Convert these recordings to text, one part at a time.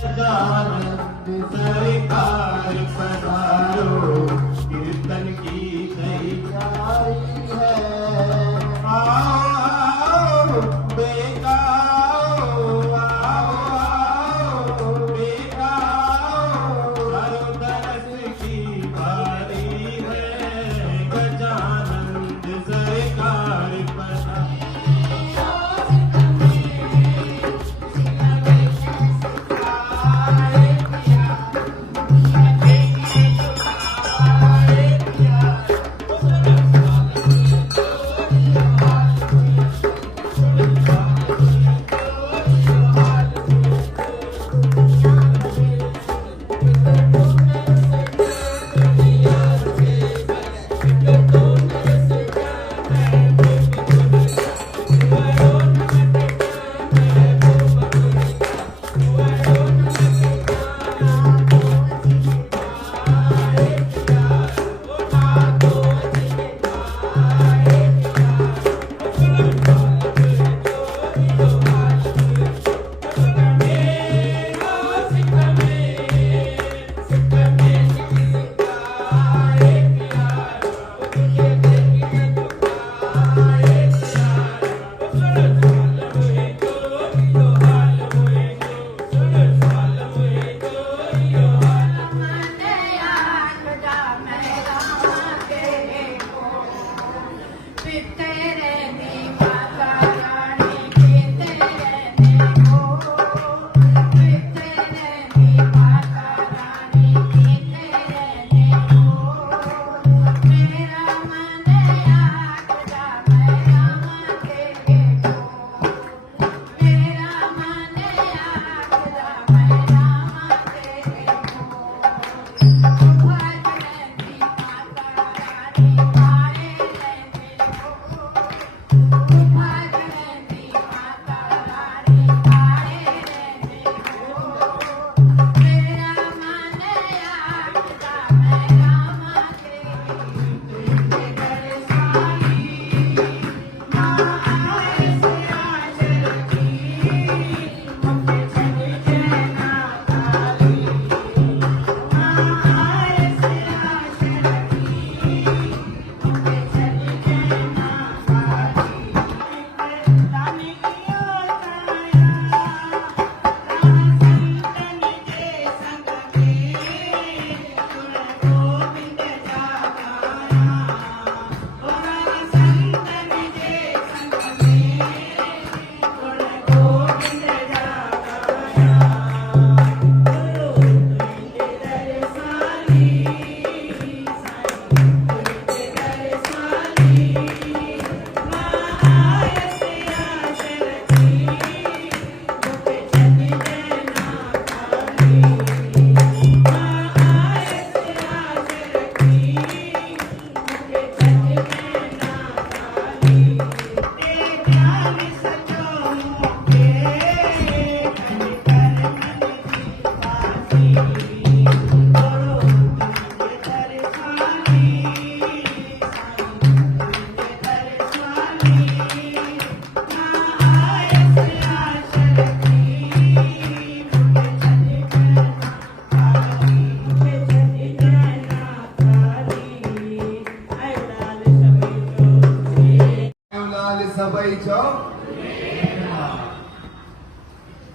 सरकार पधारो कीर्तन की तैयारी है। आओ बेटा आओ बेटा दरस की बारी है। गजानंद सरकार पधारो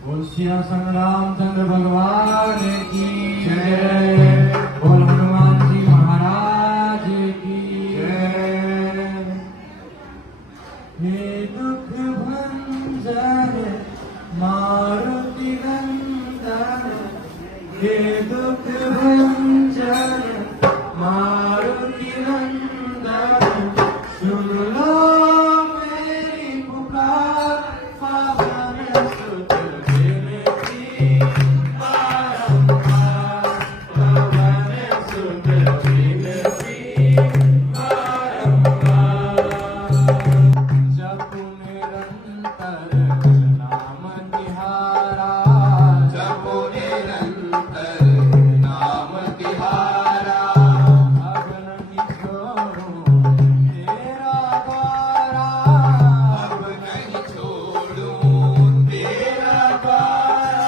बोल सिया संग्राम चंद्र भगवान की जय। बोल हनुमान जी महाराज की जय। हे दुख भंजन मारुति नंदन, हे दुख भंजन मारुति नंदन, सुन लो मेरी पुकार पवन सुत विनती बारंबार, पवन सुत विनती बारंबार। जप निरंतर नाम तिहारा, जप निरंतर नाम तिहारा, अब नहीं छोड़ूं तेरा द्वारा, अब नहीं छोड़ूं तेरा द्वारा।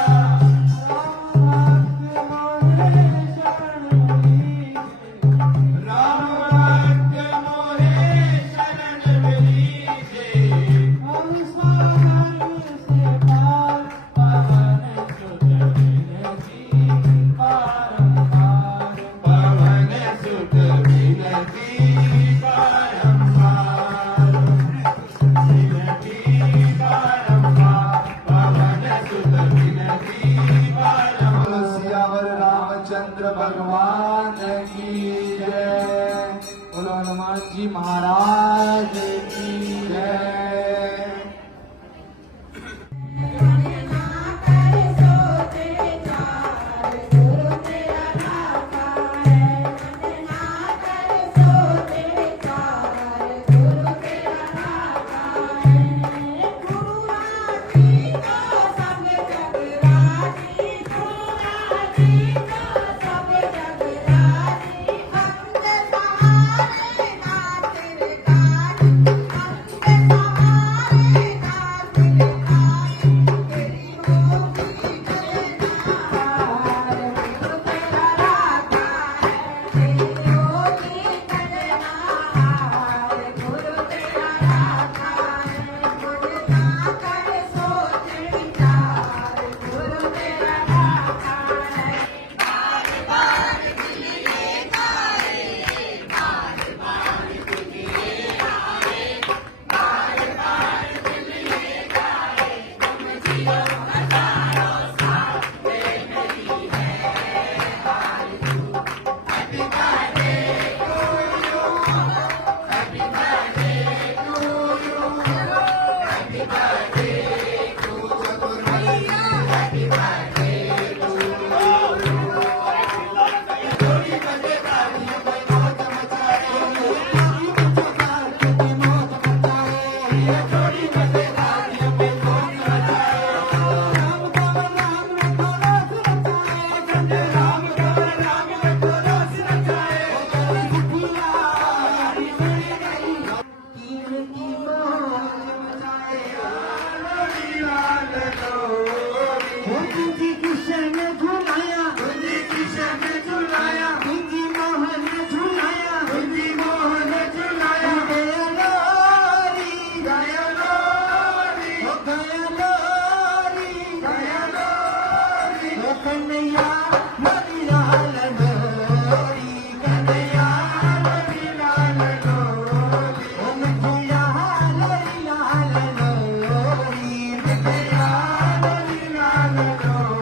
तुझी किशन झुलाया तुझी किशन झुलाया तुझी मोहन झुलाया तुझी मोहन झुलाया गया लोरी गया लोरी गया लोरी गया लोरी कन्हैया हरि लाल लोरी कन्हैया हरि लाल लोरी कन्हैया हरि लाल लोरी कन्हैया हरि लाल लोरी